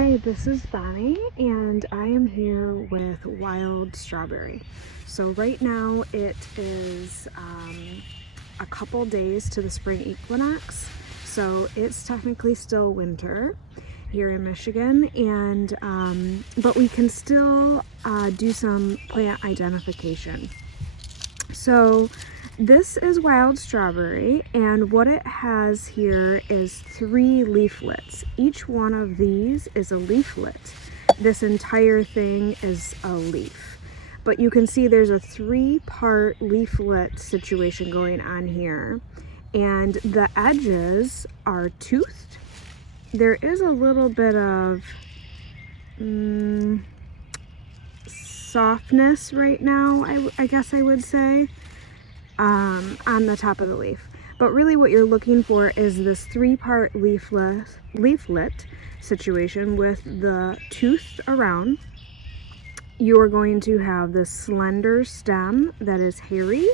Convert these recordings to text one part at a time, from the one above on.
Hi, this is Bonnie, and I am here with wild strawberry. So right now it is a couple days to the spring equinox, so it's technically still winter here in Michigan, and but we can still do some plant identification. So this is wild strawberry, and what it has here is 3 leaflets. Each one of these is a leaflet. This entire thing is a leaf. But you can see there's a 3-part leaflet situation going on here, and the edges are toothed. There is a little bit of softness right now, I guess I would say, on the top of the leaf. But really what you're looking for is this 3-part leaflet situation with the tooth around. You are going to have this slender stem that is hairy,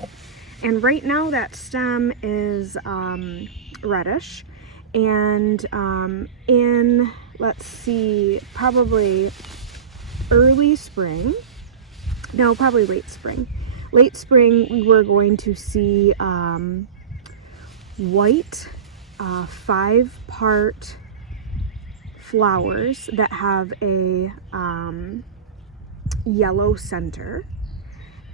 and right now that stem is reddish, and in, let's see, probably early spring, no, probably late spring, we're going to see white 5-part flowers that have a yellow center,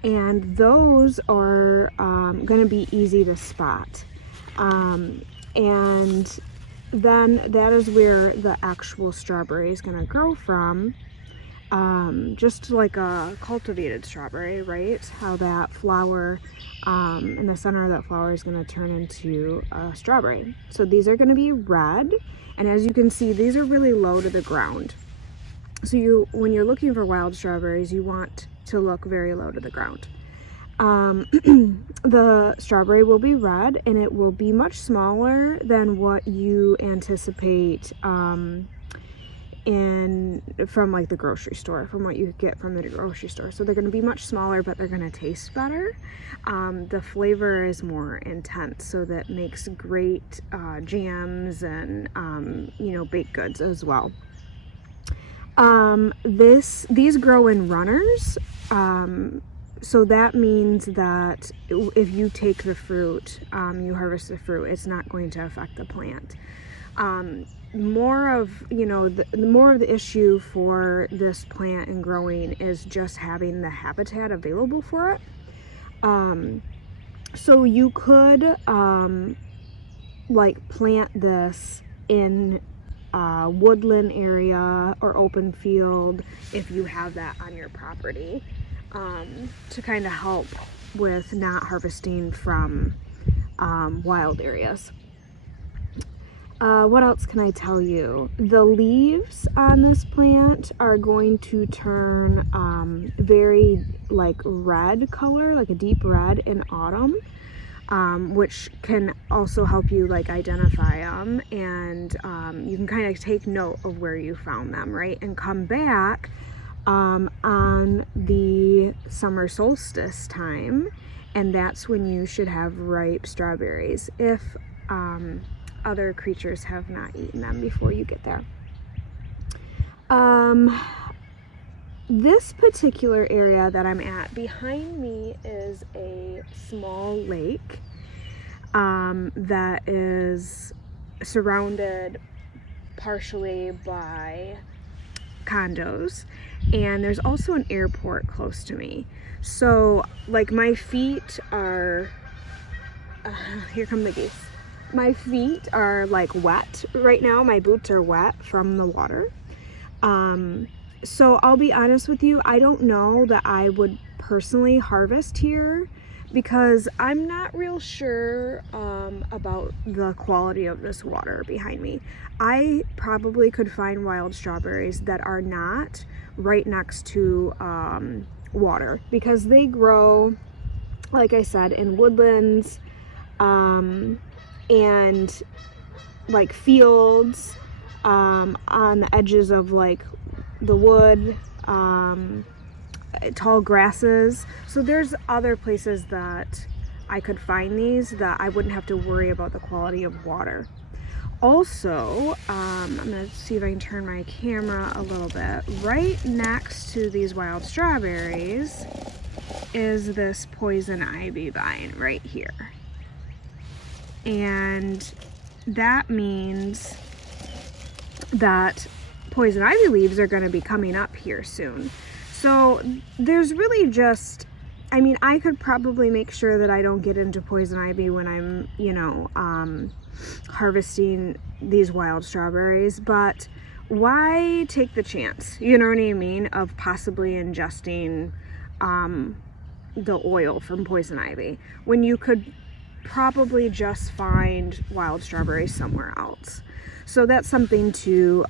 and those are going to be easy to spot, and then that is where the actual strawberry is going to grow from. Just like a cultivated strawberry, right? How that flower in the center of that flower is going to turn into a strawberry. So these are going to be red, and as you can see, these are really low to the ground. So when you're looking for wild strawberries, you want to look very low to the ground. The strawberry will be red, and it will be much smaller than what you anticipate from like the grocery store, from what you get from the grocery store. So they're going to be much smaller, but they're going to taste better. The flavor is more intense, so that makes great jams and baked goods as well. These grow in runners, so that means that if you take the fruit, you harvest the fruit, it's not going to affect the plant. More of the issue for this plant and growing is just having the habitat available for it. So you could like plant this in a woodland area or open field if you have that on your property, to kind of help with not harvesting from wild areas. What else can I tell you? The leaves on this plant are going to turn very like red color, like a deep red in autumn, which can also help you like identify them, and you can kind of take note of where you found them, right? And come back on the summer solstice time, and that's when you should have ripe strawberries if other creatures have not eaten them before you get there. This particular area that I'm at, behind me is a small lake that is surrounded partially by condos, and there's also an airport close to me. So like my feet are here come the geese. My feet are like wet right now. My boots are wet from the water. So I'll be honest with you, I don't know that I would personally harvest here because I'm not real sure about the quality of this water behind me. I probably could find wild strawberries that are not right next to water, because they grow, like I said, in woodlands, and like fields, on the edges of like the wood, tall grasses. So there's other places that I could find these that I wouldn't have to worry about the quality of water. Also, I'm going to see if I can turn my camera a little bit. Right next to these wild strawberries is this poison ivy vine right here. And that means that poison ivy leaves are going to be coming up here soon. So there's really just, I mean, I could probably make sure that I don't get into poison ivy when I'm, you know, harvesting these wild strawberries, but why take the chance, you know what I mean, of possibly ingesting the oil from poison ivy when you could probably just find wild strawberries somewhere else. So that's something to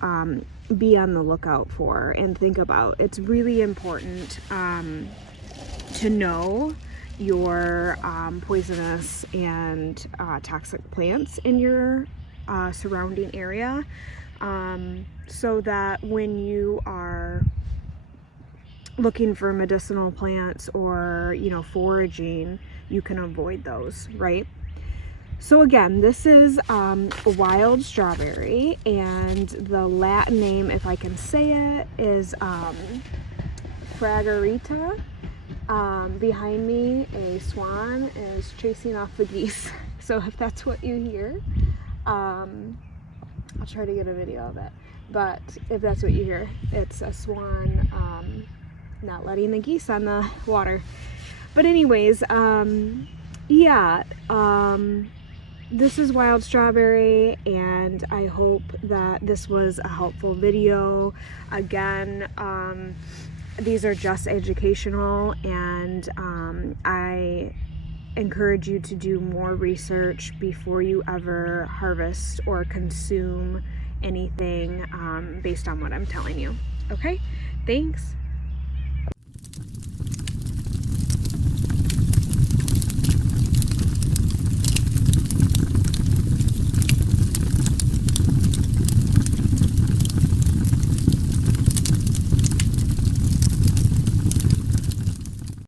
be on the lookout for and think about. It's really important to know your poisonous and toxic plants in your surrounding area, so that when you are looking for medicinal plants or, you know, foraging, you can avoid those, right? So again, this is wild strawberry, and the Latin name, if I can say it, is Frugaria. Behind me, a swan is chasing off the geese. So if that's what you hear, I'll try to get a video of it. But if that's what you hear, it's a swan not letting the geese on the water. But anyways, yeah, this is wild strawberry, and I hope that this was a helpful video. Again, these are just educational, and I encourage you to do more research before you ever harvest or consume anything based on what I'm telling you. Okay, thanks.